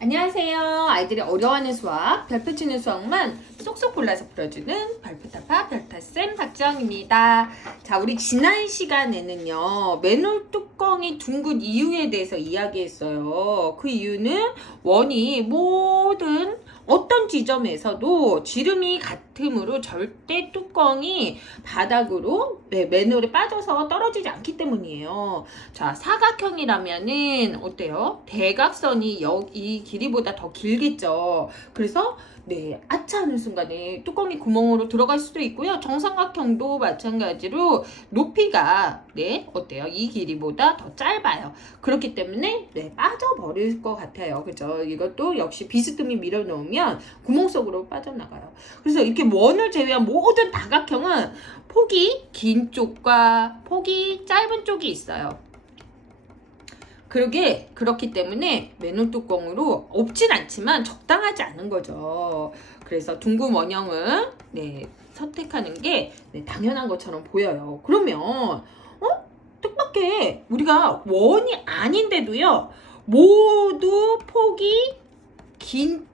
안녕하세요. 아이들이 어려워하는 수학, 별표 치는 수학만 쏙쏙 골라서 풀어주는 별표타파 별타쌤 박지영입니다. 자, 우리 지난 시간에는요, 맨홀 뚜껑이 둥근 이유에 대해서 이야기했어요. 그 이유는 원이 모든 어떤 지점에서도 지름이 같으므로 절대 뚜껑이 바닥으로 맨홀에 빠져서 떨어지지 않기 때문이에요. 자, 사각형이라면은 어때요? 대각선이 이 길이보다 더 길겠죠. 그래서 아차 하는 순간에 뚜껑이 구멍으로 들어갈 수도 있고요. 정삼각형도 마찬가지로 높이가 어때요? 이 길이보다 더 짧아요. 그렇기 때문에 빠져버릴 것 같아요. 그죠? 이것도 역시 비스듬히 밀어넣으면 구멍 속으로 빠져나가요. 그래서 이렇게 원을 제외한 모든 다각형은 폭이 긴 쪽과 폭이 짧은 쪽이 있어요. 그렇기 때문에 맨홀 뚜껑으로 없진 않지만 적당하지 않은 거죠. 그래서 둥근 원형을 선택하는 게 당연한 것처럼 보여요. 그러면 뜻밖의 우리가 원이 아닌데도요, 모두 폭이 긴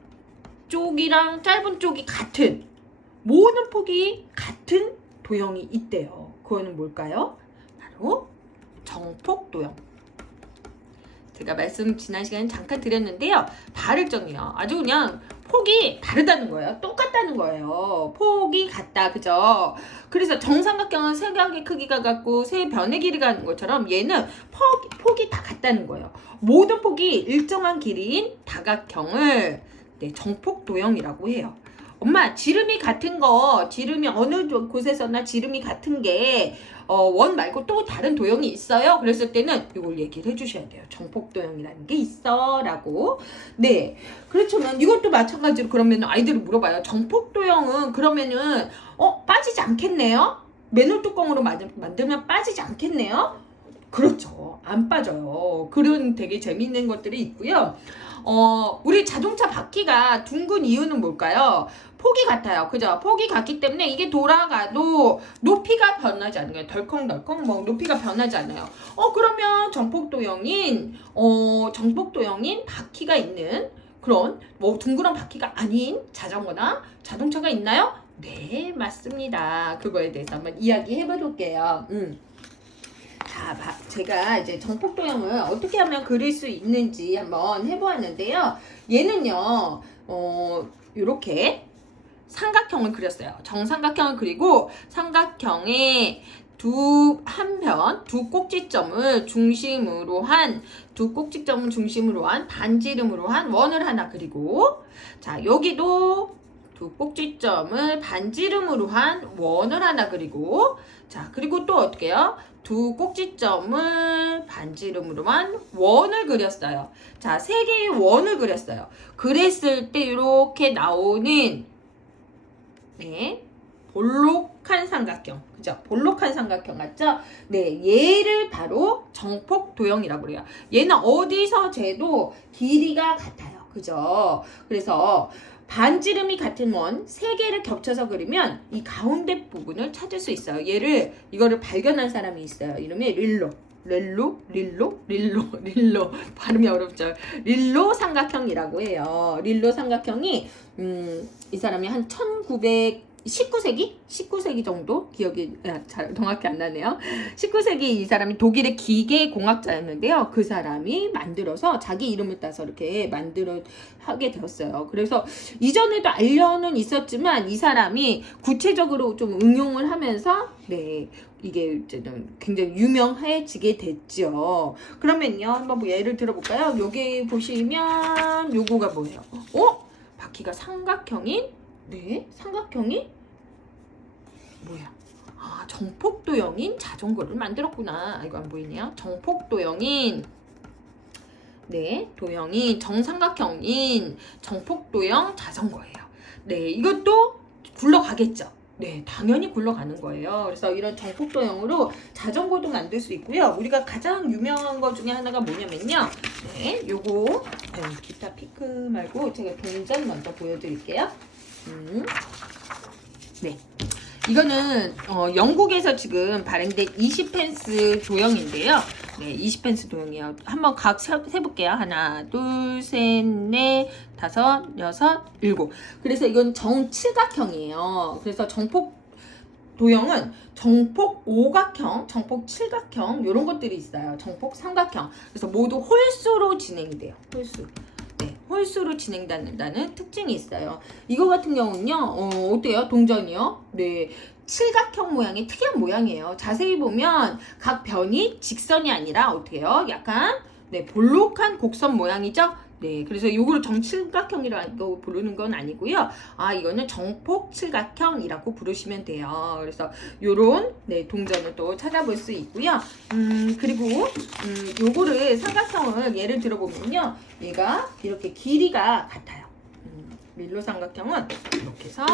쪽이랑 짧은 쪽이 같은, 모든 폭이 같은 도형이 있대요. 그거는 뭘까요? 바로 정폭도형. 제가 말씀 지난 시간에 잠깐 드렸는데요. 다를정이요. 아주 그냥 폭이 다르다는 거예요. 똑같다는 거예요. 폭이 같다. 그죠? 그래서 정삼각형은 세 각의 크기가 같고 세 변의 길이가 같은 것처럼 얘는 폭이 다 같다는 거예요. 모든 폭이 일정한 길이인 다각형을 정폭도형이라고 해요. 엄마, 지름이 같은 거, 지름이 어느 곳에서나 지름이 같은 게 원 말고 또 다른 도형이 있어요. 그랬을 때는 이걸 얘기를 해주셔야 돼요. 정폭도형이라는 게 있어 라고. 그렇지만 이것도 마찬가지로 그러면 아이들이 물어봐요. 정폭도형은 그러면은 빠지지 않겠네요? 맨홀 뚜껑으로 만들면 빠지지 않겠네요? 그렇죠. 안 빠져요. 그런 되게 재밌는 것들이 있고요. 우리 자동차 바퀴가 둥근 이유는 뭘까요? 폭이 같아요. 그죠? 폭이 같기 때문에 이게 돌아가도 높이가 변하지 않는 거예요. 덜컹덜컹 높이가 변하지 않아요. 그러면 정폭도형인 바퀴가 있는 그런 둥그런 바퀴가 아닌 자전거나 자동차가 있나요? 네, 맞습니다. 그거에 대해서 한번 이야기해 보실게요. 자, 제가 이제 정폭도형을 어떻게 하면 그릴 수 있는지 한번 해보았는데요. 얘는요, 이렇게 삼각형을 그렸어요. 정삼각형을 그리고 삼각형의 두 꼭지점을 중심으로 한 반지름으로 한 원을 하나 그리고, 자, 여기도 두 꼭지점을 반지름으로 한 원을 하나 그리고, 자, 그리고 또 어떻게 해요? 두 꼭지점을 반지름으로 한 원을 그렸어요. 자, 세 개의 원을 그렸어요. 그랬을 때 이렇게 나오는 볼록한 삼각형. 그죠? 볼록한 삼각형 같죠? 얘를 바로 정폭도형이라고 그래요. 얘는 어디서 재도 길이가 같아요. 그죠? 그래서 반지름이 같은 원 3개를 겹쳐서 그리면 이 가운데 부분을 찾을 수 있어요. 이거를 발견한 사람이 있어요. 이름이 릴로 발음이 어렵죠. 릴로 삼각형이라고 해요. 릴로 삼각형이 이 사람이 한 19세기 정도 기억이 정확히 안 나네요. 19세기 이 사람이 독일의 기계 공학자였는데요. 그 사람이 만들어서 자기 이름을 따서 이렇게 하게 되었어요. 그래서 이전에도 알려는 있었지만 이 사람이 구체적으로 좀 응용을 하면서 이게 굉장히 유명해지게 됐죠. 그러면요, 한번 예를 들어볼까요? 여기 보시면 요거가 뭐예요? 바퀴가 삼각형인 삼각형이 뭐야? 정폭도형인 자전거를 만들었구나. 이거 안 보이네요. 정폭도형인 도형이 정삼각형인 정폭도형 자전거예요. 이것도 굴러가겠죠. 당연히 굴러가는 거예요. 그래서 이런 정폭도형으로 자전거도 만들 수 있고요. 우리가 가장 유명한 것 중에 하나가 뭐냐면요. 요거 기타 피크 말고 제가 동전 먼저 보여드릴게요. 이거는 영국에서 지금 발행된 20펜스 조형인데요. 네, 20펜스 도형이에요. 한번 각 세볼게요. 하나, 둘, 셋, 넷, 다섯, 여섯, 일곱. 그래서 이건 정칠각형이에요. 그래서 정폭 도형은 정폭 오각형, 정폭 칠각형 이런 것들이 있어요. 정폭 삼각형. 그래서 모두 홀수로 진행이 돼요. 홀수. 네, 홀수로 진행된다는 특징이 있어요. 이거 같은 경우는요. 어때요? 동전이요? 네. 칠각형 모양의 특이한 모양이에요. 자세히 보면 각 변이 직선이 아니라 어떻게 해요? 약간 네, 볼록한 곡선 모양이죠? 네, 그래서 이거를 정칠각형이라고 부르는 건 아니고요. 아, 이거는 정폭 칠각형이라고 부르시면 돼요. 그래서 요런 네, 동전을 또 찾아볼 수 있고요. 그리고 요거를 삼각형을 예를 들어보면요. 얘가 이렇게 길이가 같아요. 밀로 삼각형은 이렇게 해서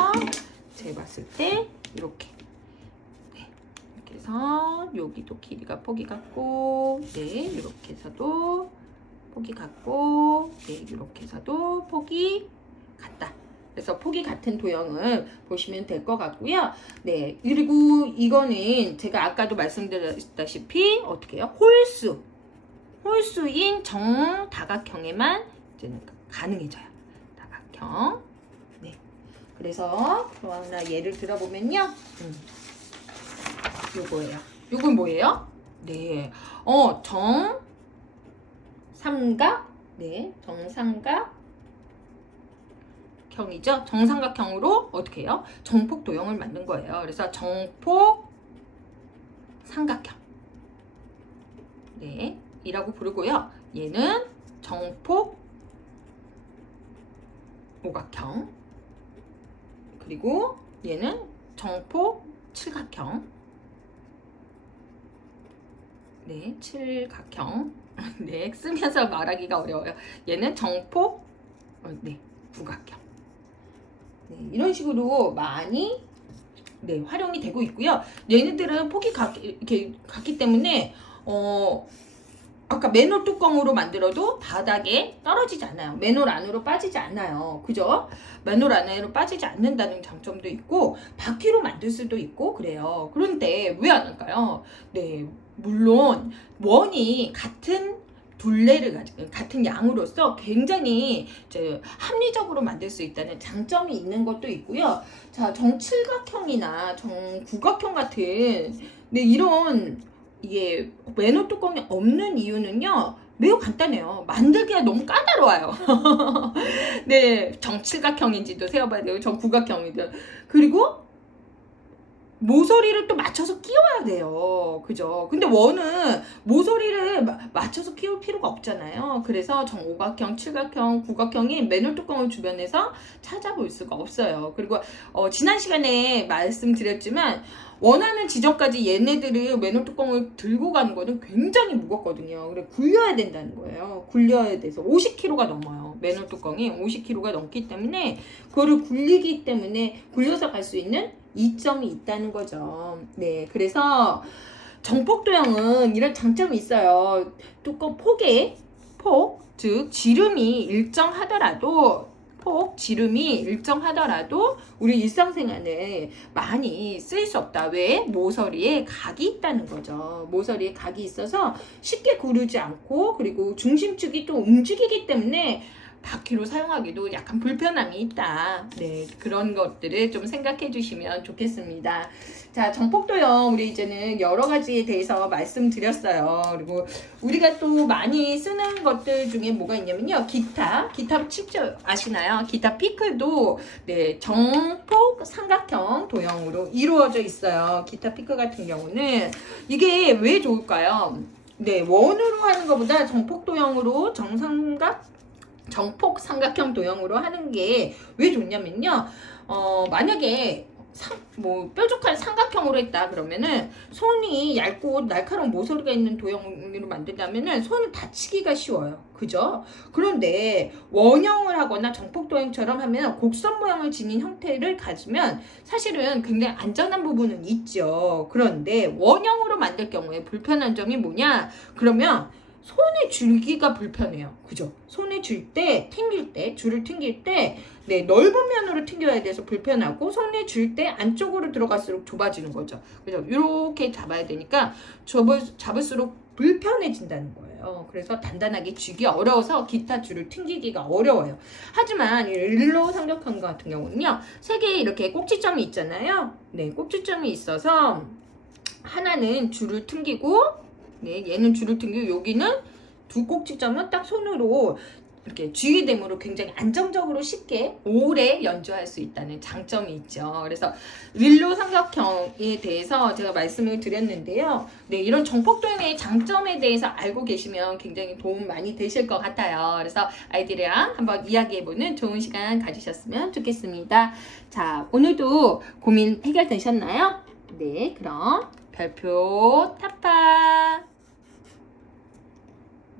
제가 봤을 때 이렇게 네, 이렇게 해서 여기도 길이가 폭이 같고 네, 이렇게 해서도 폭이 같고 네, 이렇게 해서도 폭이 같다. 그래서 폭이 같은 도형을 보시면 될 것 같고요. 네, 그리고 이거는 제가 아까도 말씀드렸다시피 어떻게 해요? 홀수인 정다각형에만 이제는 가능해져요. 다각형. 네. 그래서 또 하나 예를 들어보면요. 요거예요. 요건 뭐예요? 네. 정삼각. 네. 정삼각형이죠. 정삼각형으로 어떻게 해요? 정폭 도형을 만든 거예요. 그래서 정폭 삼각형. 네. 이라고 부르고요. 얘는 정폭 오각형. 그리고 얘는 정폭 칠각형. 네, 칠각형. 네, 쓰면서 말하기가 어려워요. 얘는 정폭 네, 구각형. 네, 이런 식으로 많이 네, 활용이 되고 있고요. 얘네들은 폭이 이렇게 같기 때문에 아까 맨홀 뚜껑으로 만들어도 바닥에 떨어지지 않아요. 맨홀 안으로 빠지지 않아요. 그죠? 맨홀 안으로 빠지지 않는다는 장점도 있고 바퀴로 만들 수도 있고 그래요. 그런데 왜 안 할까요? 네, 물론 원이 같은 둘레를 가지고 같은 양으로서 굉장히 이제 합리적으로 만들 수 있다는 장점이 있는 것도 있고요. 자, 정칠각형이나 정구각형 같은 네, 이런 이게 맨홀 뚜껑이 없는 이유는요. 매우 간단해요. 만들기가 너무 까다로워요. 네, 정칠각형인지도 세어봐야 되고 정구각형이든 그리고 모서리를 또 맞춰서 끼워야 돼요. 그죠? 근데 원은 모서리를 맞춰서 끼울 필요가 없잖아요. 그래서 정오각형, 칠각형, 구각형이 맨홀 뚜껑을 주변에서 찾아볼 수가 없어요. 그리고 지난 시간에 말씀드렸지만 원하는 지점까지 얘네들을 맨홀 뚜껑을 들고 가는 거는 굉장히 무겁거든요. 그래 굴려야 된다는 거예요. 굴려야 돼서 50kg가 넘어요. 맨홀 뚜껑이 50kg가 넘기 때문에 그거를 굴리기 때문에 굴려서 갈 수 있는 이점이 있다는 거죠. 네, 그래서 정폭도형은 이런 장점이 있어요. 뚜껑 폭, 즉 지름이 일정하더라도 우리 일상생활에 많이 쓰일 수 없다. 왜? 모서리에 각이 있다는 거죠. 모서리에 각이 있어서 쉽게 구르지 않고 그리고 중심축이 또 움직이기 때문에 바퀴로 사용하기도 약간 불편함이 있다. 네, 그런 것들을 좀 생각해 주시면 좋겠습니다. 자, 정폭도형 우리 이제는 여러 가지에 대해서 말씀드렸어요. 그리고 우리가 또 많이 쓰는 것들 중에 뭐가 있냐면요. 기타 칠줄 아시나요? 기타 피클도 네, 정폭 삼각형 도형으로 이루어져 있어요. 기타 피클 같은 경우는 이게 왜 좋을까요? 네, 원으로 하는 것보다 정폭 도형으로 정폭 삼각형 도형으로 하는 게 왜 좋냐면요. 만약에 뾰족한 삼각형으로 했다 그러면은 손이 얇고 날카로운 모서리가 있는 도형으로 만든다면은 손을 다치기가 쉬워요. 그죠? 그런데 원형을 하거나 정폭 도형처럼 하면 곡선 모양을 지닌 형태를 가지면 사실은 굉장히 안전한 부분은 있죠. 그런데 원형으로 만들 경우에 불편한 점이 뭐냐? 그러면 손에 줄기가 불편해요. 그죠? 손에 줄을 튕길 때, 네, 넓은 면으로 튕겨야 돼서 불편하고, 손에 줄 때 안쪽으로 들어갈수록 좁아지는 거죠. 그죠? 이렇게 잡아야 되니까, 잡을수록 불편해진다는 거예요. 그래서 단단하게 쥐기 어려워서 기타 줄을 튕기기가 어려워요. 하지만 이 릴로 삼각형 같은 경우는요, 세 개의 이렇게 꼭지점이 있잖아요. 네, 꼭지점이 있어서 하나는 줄을 튕기고, 네, 얘는 줄을 튕기고, 여기는 두 꼭지점은 딱 손으로 이렇게 쥐기됨으로 굉장히 안정적으로 쉽게 오래 연주할 수 있다는 장점이 있죠. 그래서 윌로 삼각형에 대해서 제가 말씀을 드렸는데요. 네, 이런 정폭도형의 장점에 대해서 알고 계시면 굉장히 도움 많이 되실 것 같아요. 그래서 아이들이랑 한번 이야기해보는 좋은 시간 가지셨으면 좋겠습니다. 자, 오늘도 고민 해결되셨나요? 네, 그럼 별표 타파.